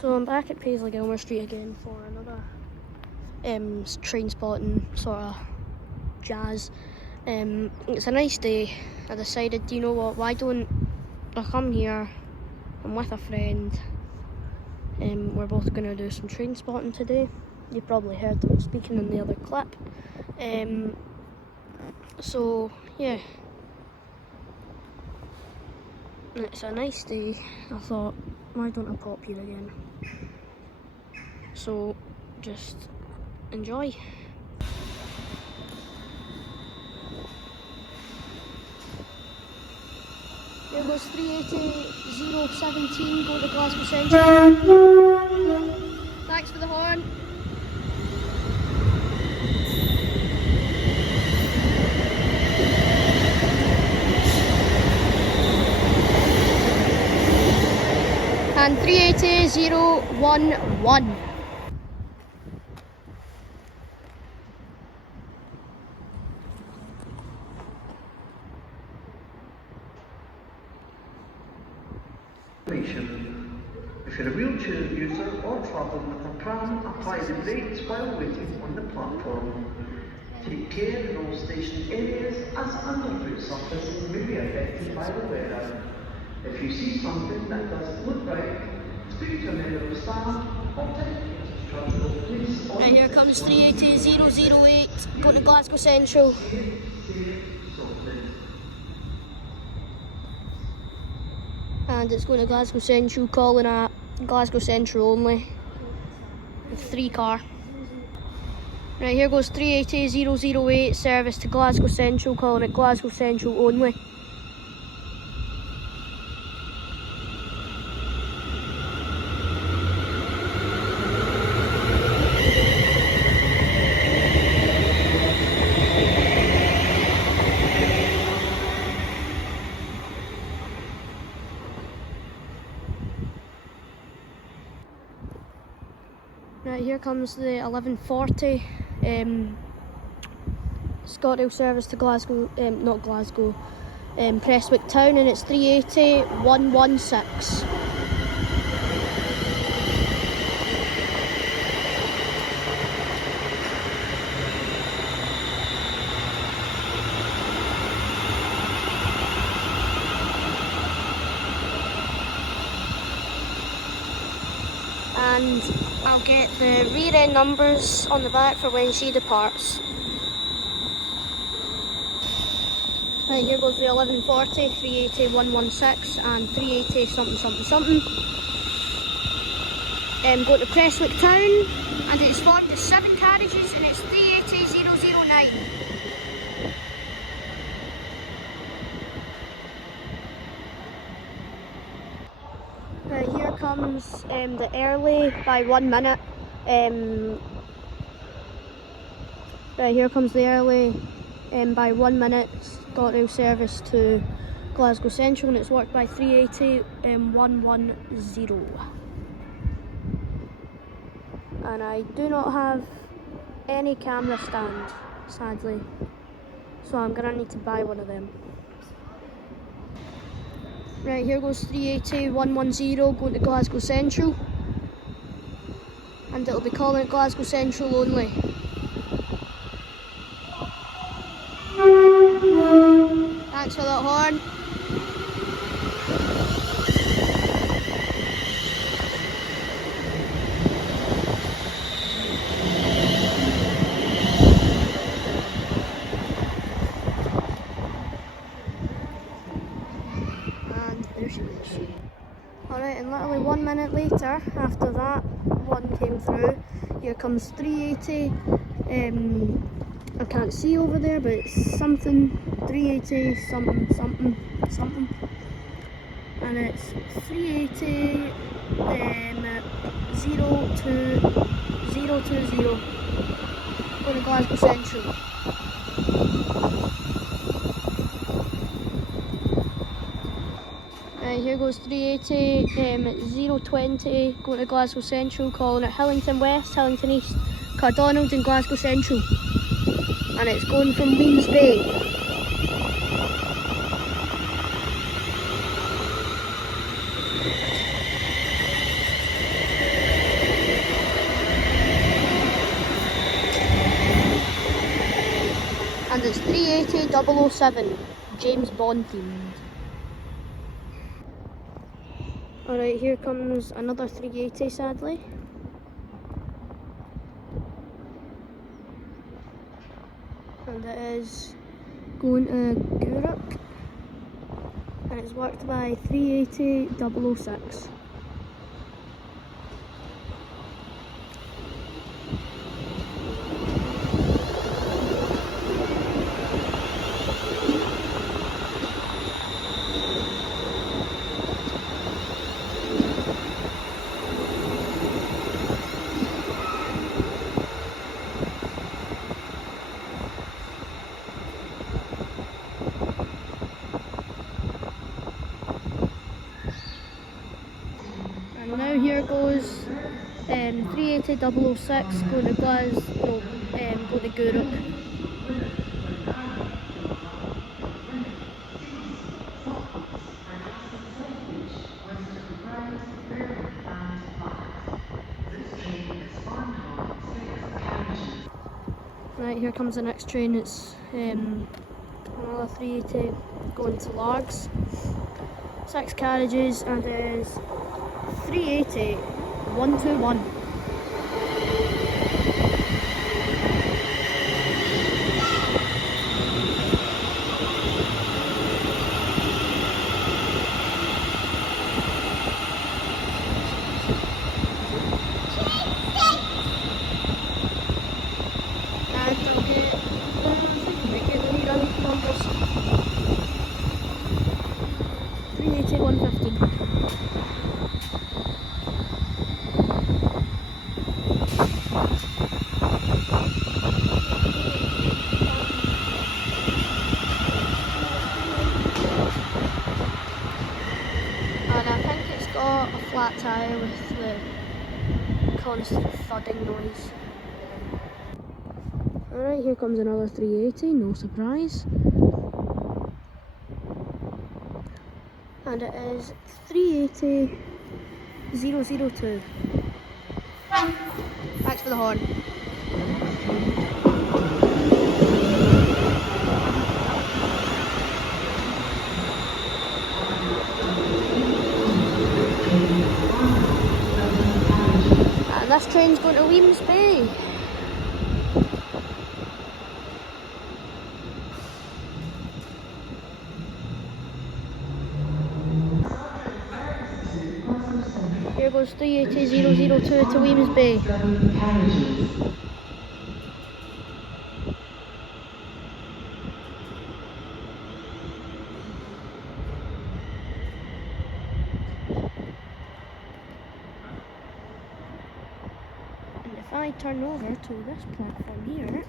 So I'm back at Paisley Gilmore Street again for another train spotting sort of jazz. It's a nice day. I decided, you know what, why don't I come here? I'm with a friend. We're both going to do some train spotting today. You probably heard them speaking in the other clip. So yeah, it's a nice day. I thought, why don't I pop here again? So just enjoy. Here goes 380-017, go to Glasgow Central. Thanks for the horn. And 380-011. If you're a wheelchair user or travelling with a pram, apply the brakes while waiting on the platform. Take care in all station areas as underfoot surfaces may be affected by the weather. If you see something that doesn't look right, speak to a member of staff or dedicated transport police. Right, here comes 380-008, going to Glasgow Central. And it's going to Glasgow Central, calling at Glasgow Central only. 3 car. Right, here goes 380-008, service to Glasgow Central, calling at Glasgow Central only. Right, here comes the 1140 Scotrail service to Glasgow, not Glasgow, Prestwick Town, and it's 380-116. And I'll get the rear end numbers on the back for when she departs. Right, here goes the 1140, 380-116 and 380 something something something. Go to Prestwick Town, and it's formed as 7 carriages, and it's 380-009. Right, here comes the early by 1 minute. Right, here comes the early by 1 minute Scotrail service to Glasgow Central, and it's worked by 380-110. And I do not have any camera stand, sadly, so I'm gonna need to buy one of them. Right, here goes 380-110, going to Glasgow Central. And it'll be calling at Glasgow Central only. Thanks for that horn. Alright, and literally 1 minute later, after that one came through, here comes 380, I can't see over there, but it's something, 380 something something something, and it's 380 020, going to Glasgow Central. Here goes 380, 020, going to Glasgow Central, calling at Hillington West, Hillington East, Cardonald and Glasgow Central. And it's going from Leeds Bay. 380 007, James Bond themed. Alright, here comes another 380 sadly. And it is going to Guruk. And it's worked by 380 006. And now here goes 380 006 going to Glasgow, go to Guruk. Right, here comes the next train. It's another 380 going to Largs. 6 carriages, and it is 380 121. And I think it's got a flat tyre with the constant thudding noise. Alright, here comes another 380, no surprise. And it is 380 002. Thanks for the horn. And this train's going to Weems Bay. Here goes 380 002 to Weems Bay. And if I turn over to this platform here,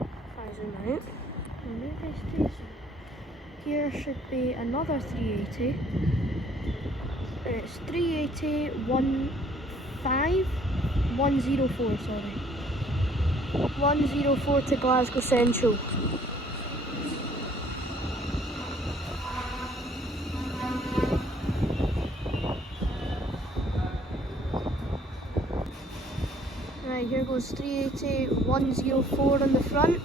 if I zoom out, here should be another 380. It's 380 104, sorry. 104 to Glasgow Central. Right, here goes 380 104 on the front.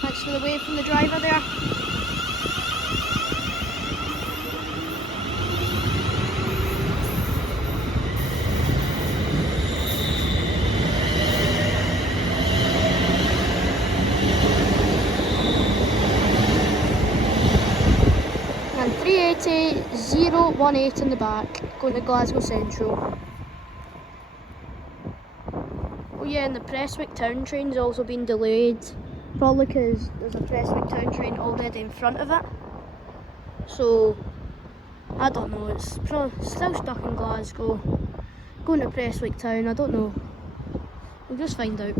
Thanks for the wave from the driver there. And 380 018 in the back, going to Glasgow Central. Oh yeah, and the Prestwick Town train's also been delayed. Probably because there's a Prestwick Town train already in front of it. So, I don't know, it's still stuck in Glasgow. Going to Prestwick Town, I don't know. We'll just find out.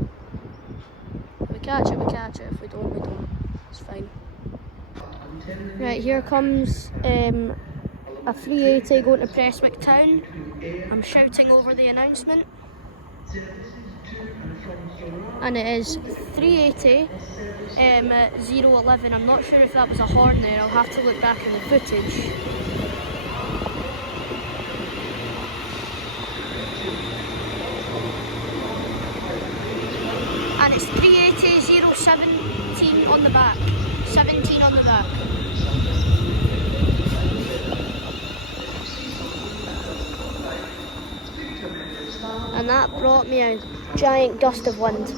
If we catch it, we catch it. If we don't, we don't. It's fine. Right, here comes a 380 going to Prestwick Town. I'm shouting over the announcement. And it is 380 011. I'm not sure if that was a horn there, I'll have to look back in the footage. 17 on the back. 17 on the back. And that brought me a giant gust of wind.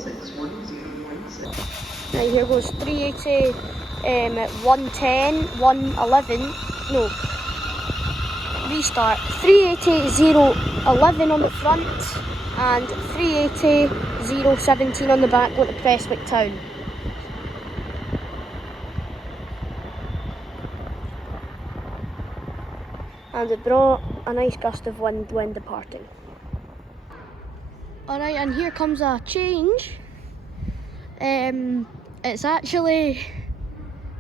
Right, here goes 380, 110, 111, no, restart. 380, 011 on the front and 380, 017 on the back going to Prestwick Town. And it brought a nice gust of wind when departing. Alright, and here comes a change. It's actually,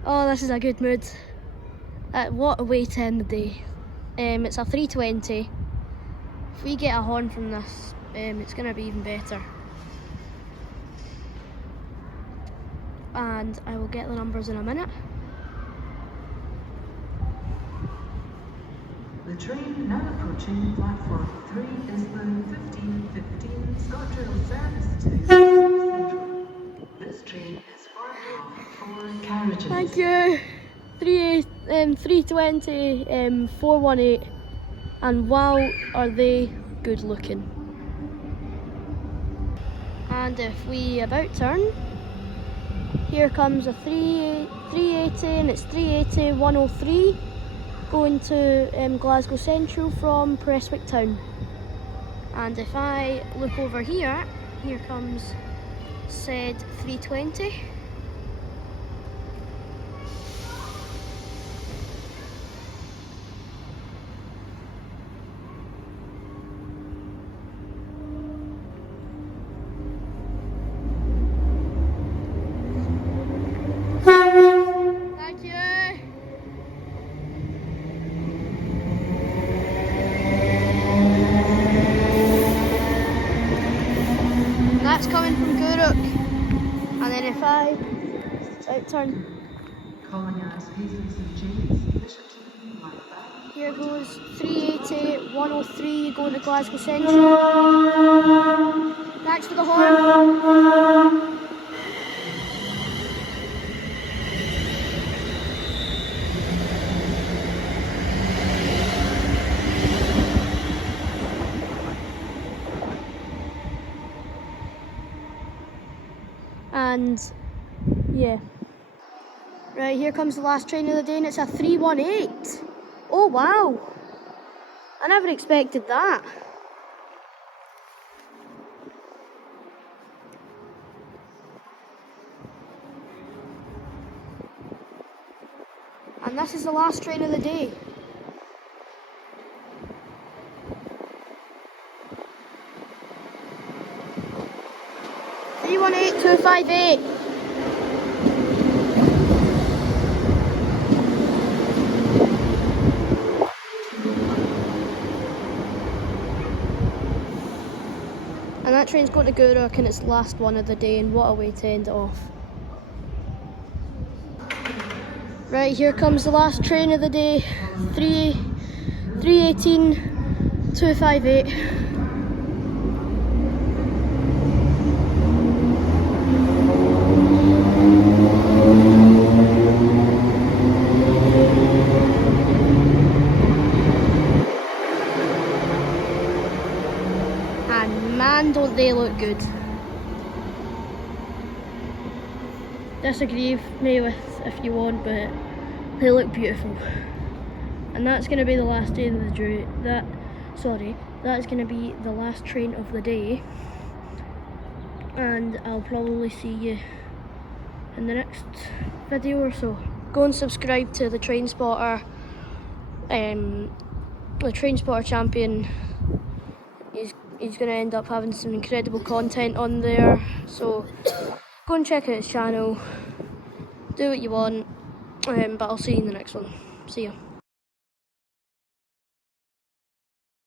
oh, this is a good mood. What a way to end the day. It's a 320. If we get a horn from this, it's going to be even better. And I will get the numbers in a minute. The train now approaching platform 3 is line 1515 ScotRail service to Central. This train is for 4 carriages. Thank you. 320, 418, and wow, are they good looking. And if we about turn, here comes a 380, and it's 380, 103. Going to Glasgow Central from Prestwick Town. And if I look over here, here comes said 320. Thank you. That's coming from Guruk, and then if I out turn, Calling as Paisley St James, Bishopton, Blackburn. here goes 380, 103 going to Glasgow Central. Thanks for the horn. And yeah, right, here comes the last train of the day, and it's a 318. Oh wow, I never expected that. And this is the last train of the day. Three 18258. And that train's going to Guruk, and it's the last one of the day, and what a way to end it off. Right, here comes the last train of the day, 318 258. And man, don't they look good. Disagree with me if you want, but they look beautiful. And that's going to be the last day of the day. That's going to be the last train of the day. And I'll probably see you in the next video or so. Go and subscribe to the Train Spotter. The Train Spotter champion. He's going to end up having some incredible content on there. So go and check out his channel. Do what you want. But I'll see you in the next one. See ya.